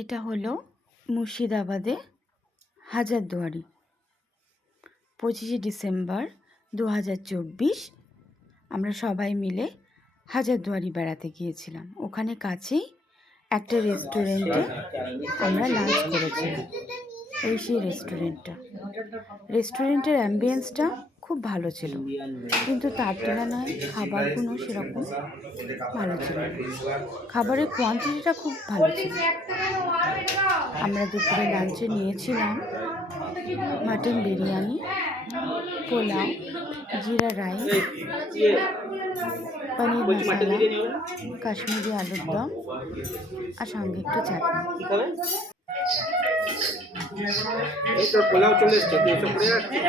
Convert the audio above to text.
এটা হলো মুর্শিদাবাদে হাজারদুয়ারি। 25শে ডিসেম্বর 2024 আমরা সবাই মিলে হাজারদুয়ারি বেড়াতে গিয়েছিলাম। ওখানে কাছেই একটা রেস্টুরেন্টে আমরা লাঞ্চ করেছিলাম। এই সেই রেস্টুরেন্টের অ্যাম্বিয়েন্সটা খুব ভালো ছিল, কিন্তু তার তুলনায় খাবারগুলো সেরকম ভালো ছিল না। খাবারের কোয়ান্টিটিটা খুব ভালো ছিল। আমরা দুপুরে লাঞ্চে নিয়েছিলাম মাটন বিরিয়ানি, পোলাও, জিরা রাইস, পনির মশলা, কাশ্মীরি আলুর দম আর সঙ্গে একটু চাটনি। এই তো পোলাও চলে এসছে, তুই এসব করে রাখছিস।